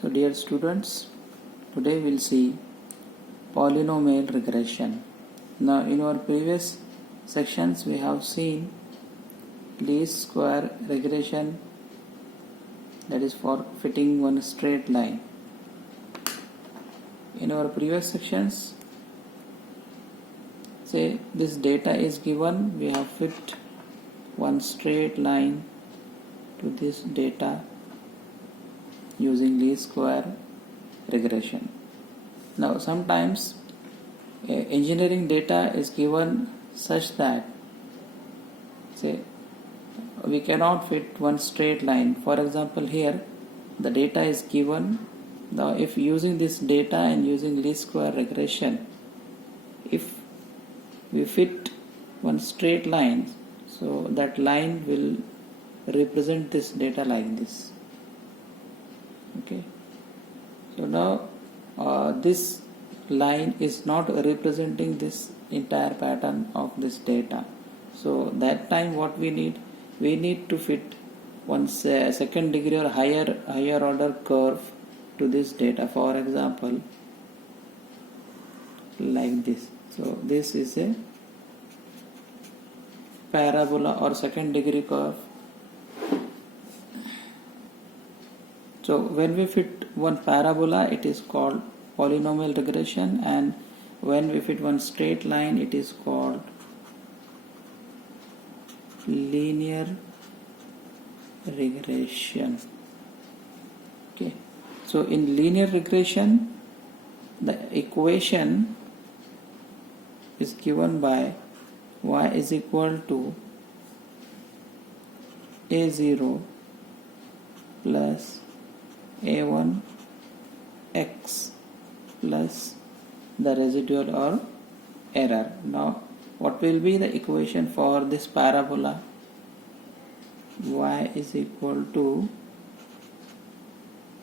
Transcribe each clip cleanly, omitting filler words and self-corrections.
So dear students, today we'll see polynomial regression. Now in our previous sections we have seen least square regression, that is for fitting one straight line. In our previous sections, say this data is given, we have fit one straight line to this data using least square regression. Now sometimes engineering data is given such that say we cannot fit one straight line. For example, here the data is given. Now if using this data and using least square regression, if we fit one straight line, so that line will represent this data like this. Okay, so now this line is not representing this entire pattern of this data. So that time what we need to fit one second degree or higher order curve to this data. For example, like this. So this is a parabola or second degree curve. So when we fit one parabola, it is called polynomial regression, and when we fit one straight line, it is called linear regression. Okay, so in linear regression, the equation is given by y is equal to a0 plus a1 x plus the residual or error. Now what will be the equation for this parabola? Y is equal to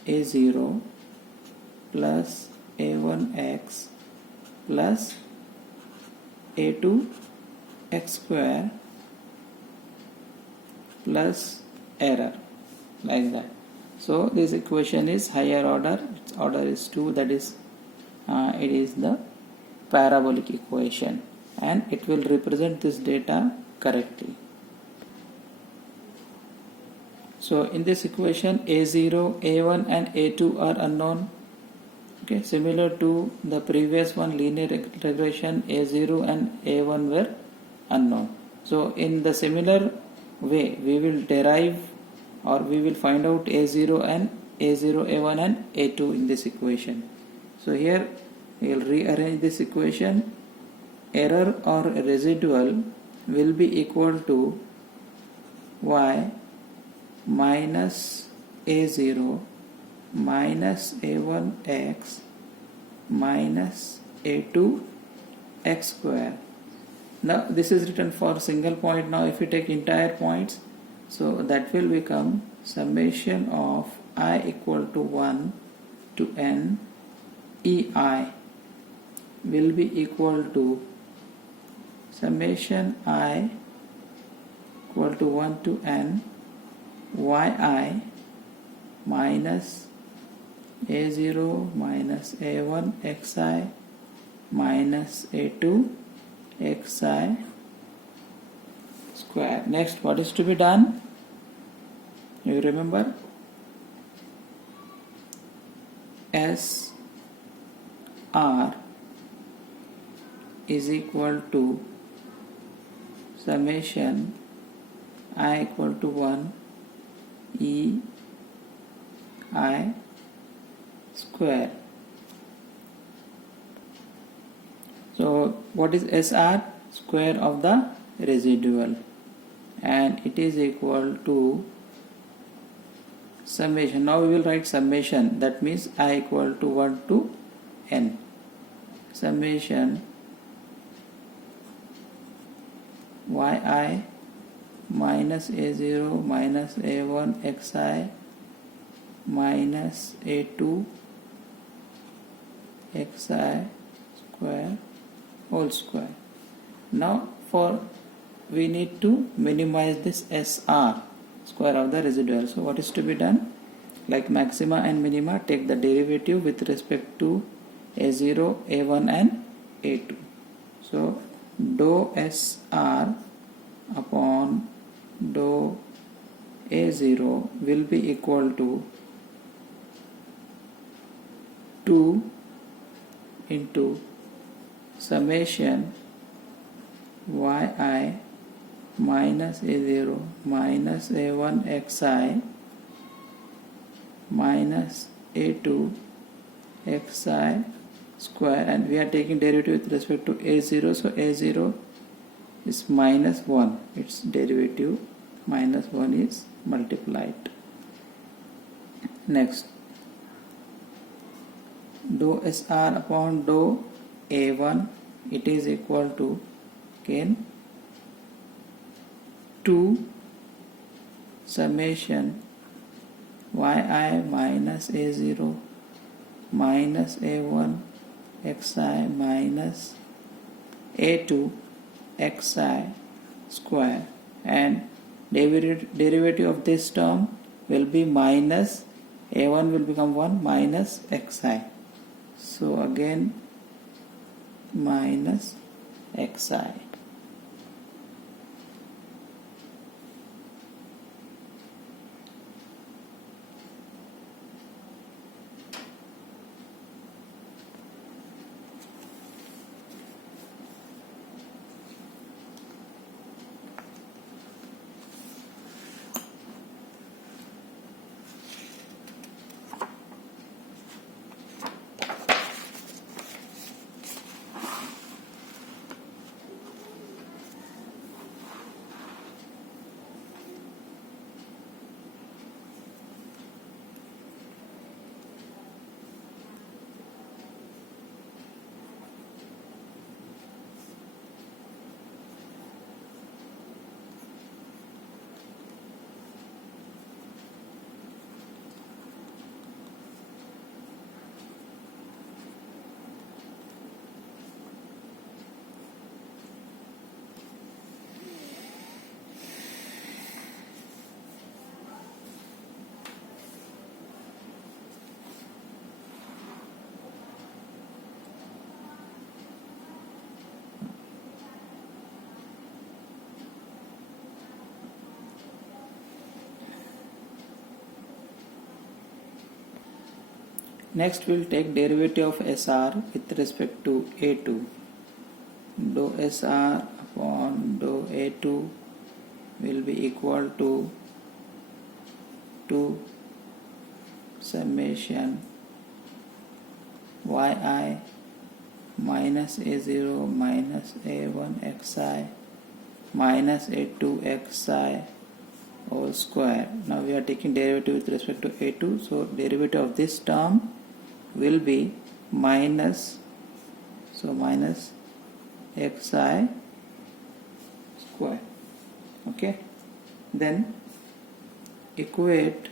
a0 plus a1x plus a2 x square plus error, like that. So this equation is higher order, its order is 2, that is it is the parabolic equation, and it will represent this data correctly. So in this equation, a0, a1 and a2 are unknown. Okay, similar to the previous one, linear regression, a0 and a1 were unknown. So in the similar way, we will derive or we will find out a0 and a0, a1 and a2 in this equation. So here we will rearrange this equation. Error or residual will be equal to y minus a0 minus a1x minus a2 x square. Now this is written for single point. Now if you take entire points, so that will become summation of I equal to 1 to n ei will be equal to summation I equal to 1 to n yi minus a0 minus a1 xi minus a2 xi square. Next, what is to be done? You remember, S R is equal to summation I equal to 1 e I square. So what is SR? Square of the residual, and it is equal to summation. Now we will write summation, that means I equal to 1 to n. Summation yi minus a0 minus a1 xi minus a2 xi square whole square. Now we need to minimize this SR, square of the residual. So what is to be done? like maxima and minima, take the derivative with respect to a0, a1 and a2. So dou SR upon dou a0 will be equal to 2 into summation yi minus a0 minus a1 xi minus a2 xi square, and we are taking derivative with respect to a0, so a0 is minus 1, its derivative minus 1 is multiplied. Next, dou SR upon dou a1, it is equal to again 2 summation yi minus a0 minus a1 xi minus a2 xi square, and derivative of this term will be minus a1 will become 1 minus xi, so again minus xi. Next we will take derivative of SR with respect to A2. Dou SR upon dou A2 will be equal to 2 summation yi minus a0 minus a1 xi minus a2 xi whole square. Now we are taking derivative with respect to a2, so derivative of this term will be minus, so minus xi square. Okay, then equate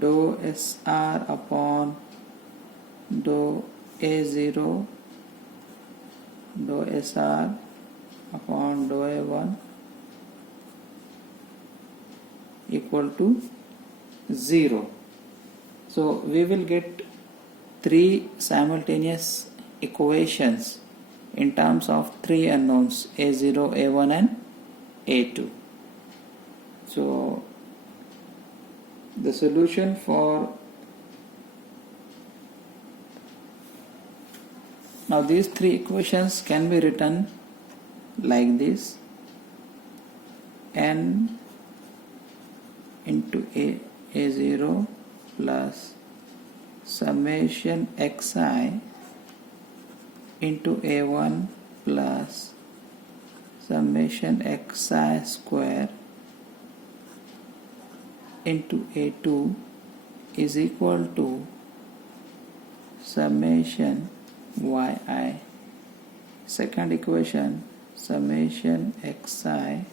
dou SR upon dou a0 dou SR upon dou a1 equal to 0. So we will get three simultaneous equations in terms of three unknowns a0, a1 and a2. So the solution for now these three equations can be written like this: n into a0 plus summation xi into a1 plus summation xi square into a2 is equal to summation yi. Second equation, summation xi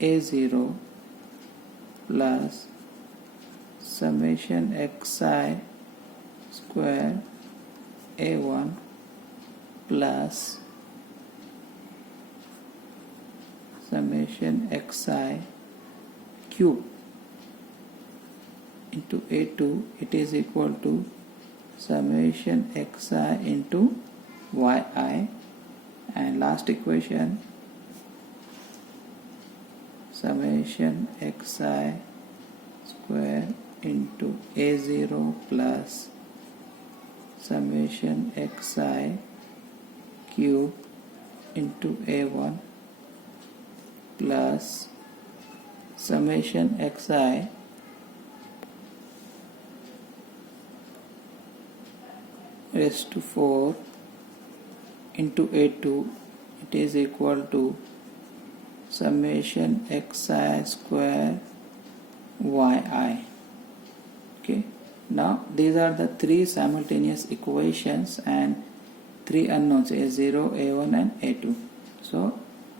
a0 plus summation xi square a1 plus summation xi cube into A2, it is equal to summation xi into yi, and last equation summation xi square into A0 plus summation xi cube into A1 plus summation xi raised to 4 into A2, it is equal to summation xi square yi. Okay, now these are the three simultaneous equations and three unknowns, A0, A1 and A2. So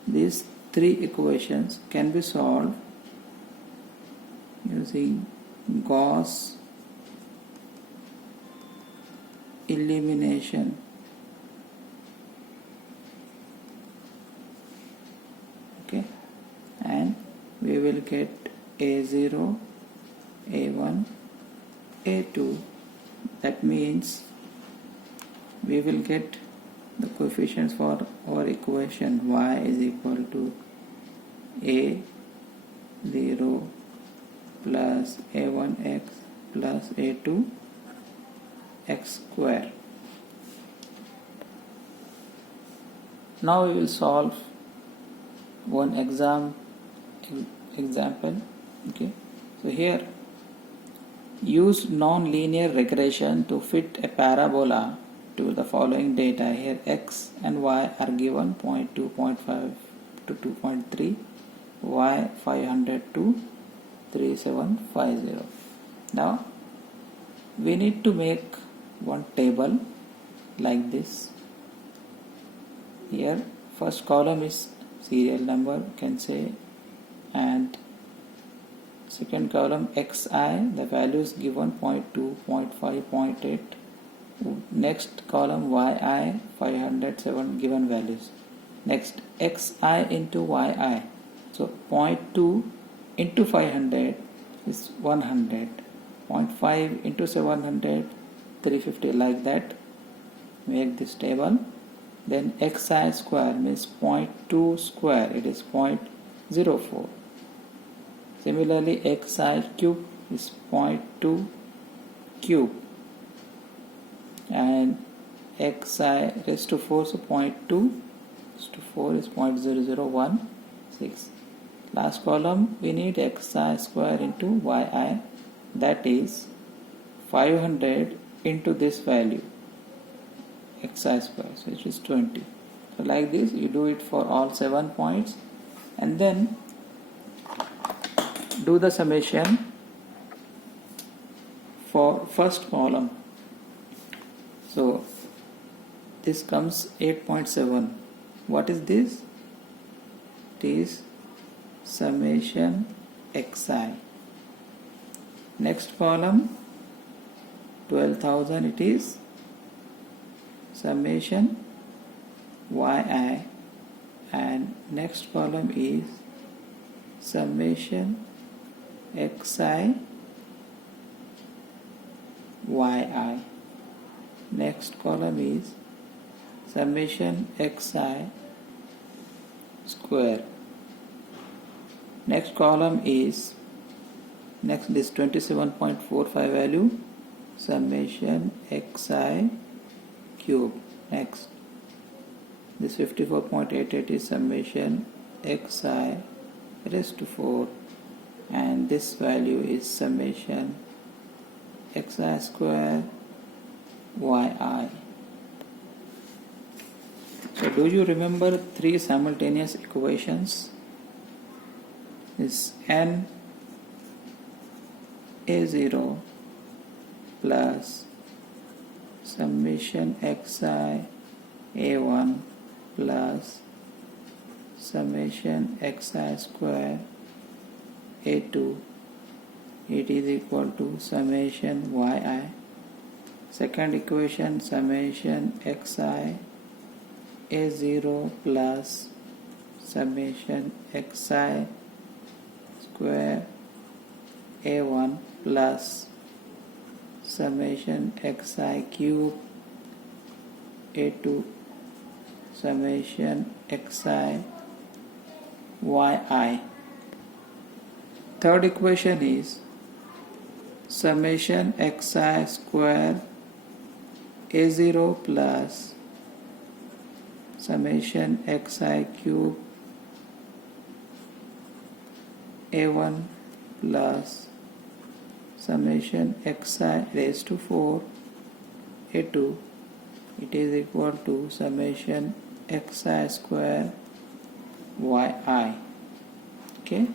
these three equations can be solved using Gauss elimination. Okay, and we will get A0, A1, A2. That means we will get the coefficients for our equation y is equal to A0 plus A1x plus A2 x square. Now we will solve one example. Okay, so here use non-linear regression to fit a parabola to the following data. Here x and y are given 0.2, 0.5 to 2.3, y 500 to 3750. Now we need to make one table like this. Here first column is serial number, you can say, and second column xi, the values given 0.2, 0.5, 0.8. Next column yi 507 given values. Next xi into yi, so 0.2 into 500 is 100, 0.5 into 700 350, like that make this table. Then xi square means 0.2 square, it is 0.04. Similarly xi cube is 0.2 cube, and xi raised to 4, so 0.2 raised to 4 is 0.0016. Last column we need xi square into yi, that is 500 into this value xi square, so it is 20. So like this you do it for all 7 points, and then do the summation for first column. So this comes 8.7. What is this? It is summation xi. Next column 12,000, it is summation yi, and next column is summation xi yi. Next column is summation xi square. Next column is this 27.45 value, summation xi cube. Next this 54.88 is summation xi raised to 4, and this value is summation xi square yi. So do you remember three simultaneous equations? Is n A0 plus summation xi A1 plus summation xi square A2, it is equal to summation yi. Second equation, summation xi A0 plus summation xi square a1 plus summation xi cube a2 summation xi yi. Third equation is summation xi square a0 plus summation xi cube a1 plus summation xi raised to 4 a2, it is equal to summation xi square yi. Okay,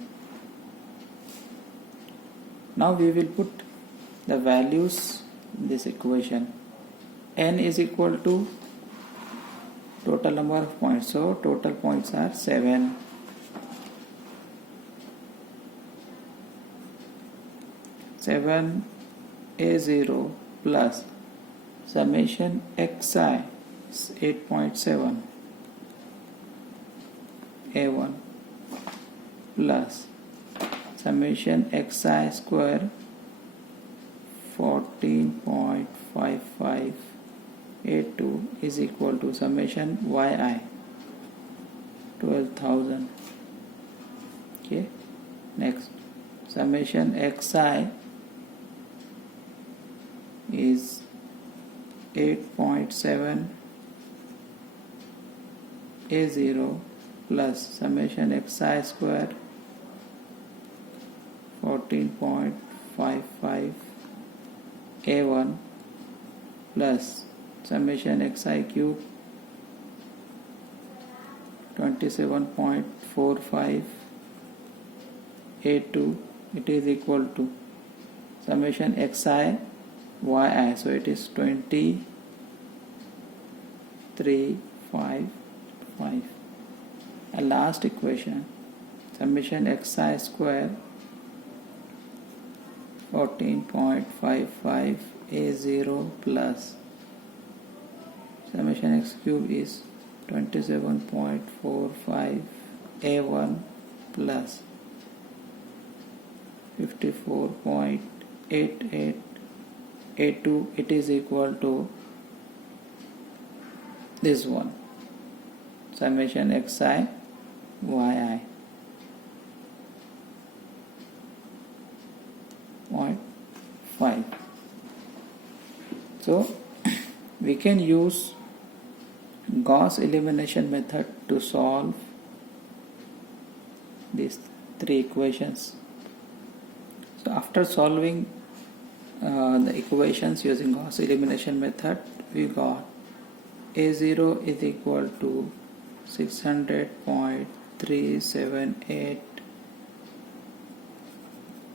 now we will put the values in this equation. N is equal to total number of points, so total points are 7. A0 plus summation xi is 8.7 a1 plus summation xi square 14.55 a2 is equal to summation yi 12,000. Okay, next summation xi is 8.7 a0 plus summation xi square 14.55 a1 plus summation xi cube 27.45 a2, it is equal to summation xi yi, so it is 23.55. A last equation summation xi square 14.55 a0 plus summation x cube is 27.45 a1 plus 54.88 a2, it is equal to this one summation xi yi 0.5. So we can use Gauss elimination method to solve these three equations. So after solving the equations using Gauss elimination method, we got a0 is equal to 600.378,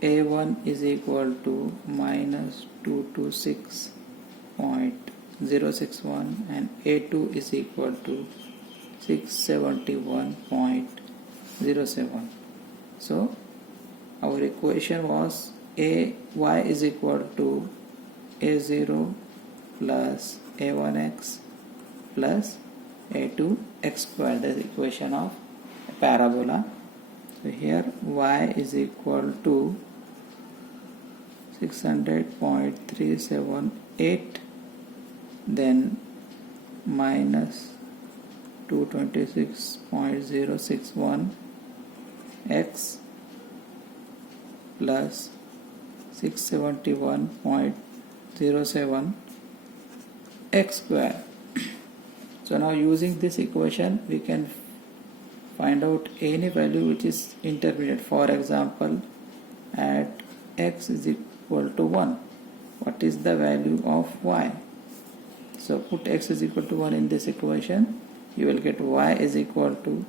a1 is equal to minus 226.061 and a2 is equal to 671.07. So our equation was ay is equal to a0 plus a1x plus a2x square. That is the equation of a parabola. So here y is equal to 600.378, then minus 226.061 x plus 671.07 x square. So now using this equation we can find out any value which is intermediate. For example, at x is equal to 1, what is the value of y? So put x is equal to 1 in this equation, you will get y is equal to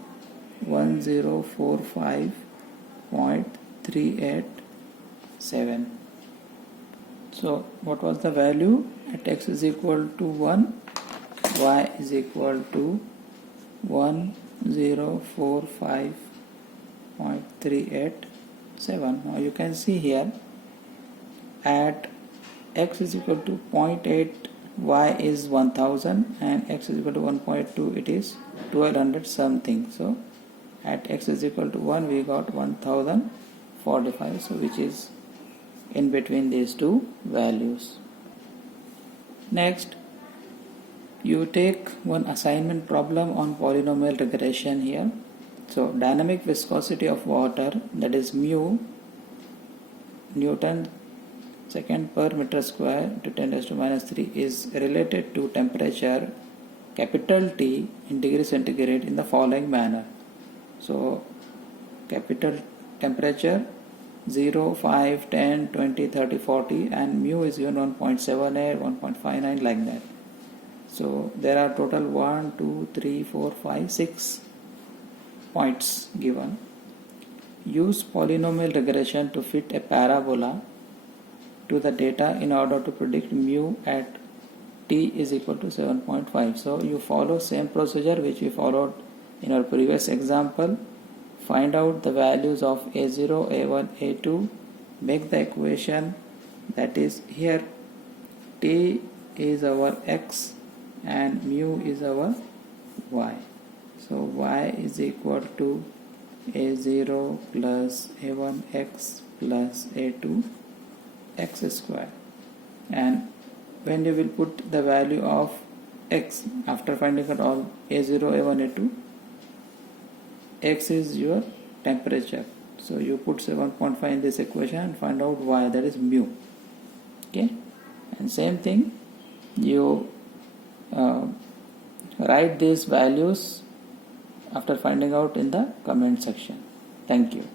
1045.387. So what was the value at x is equal to 1? Y is equal to 1045.387. Now you can see here at x is equal to 0.8, y is 1000, and x is equal to 1.2, it is 1200 something. So at x is equal to 1 we got 1045, so which is in between these two values. Next, you take one assignment problem on polynomial regression here. So dynamic viscosity of water, that is mu, Newton second per meter square to 10 raised to minus 3, is related to temperature capital T in degree centigrade in the following manner. So capital temperature 0, 5, 10, 20, 30, 40, and mu is given 1.78, 1.59, like that. So there are total 1, 2, 3, 4, 5, 6 points given. Use polynomial regression to fit a parabola to the data in order to predict mu at t is equal to 7.5. So you follow same procedure which we followed in our previous example. Find out the values of a0, a1, a2, make the equation, that is here t is our x and mu is our y. So y is equal to a0 plus a1x plus a2 x square, and when you will put the value of x after finding out all a0, a1, a2, x is your temperature, so you put 7.5 in this equation and find out y, that is mu. Okay, and same thing you write these values after finding out in the comment section. Thank you.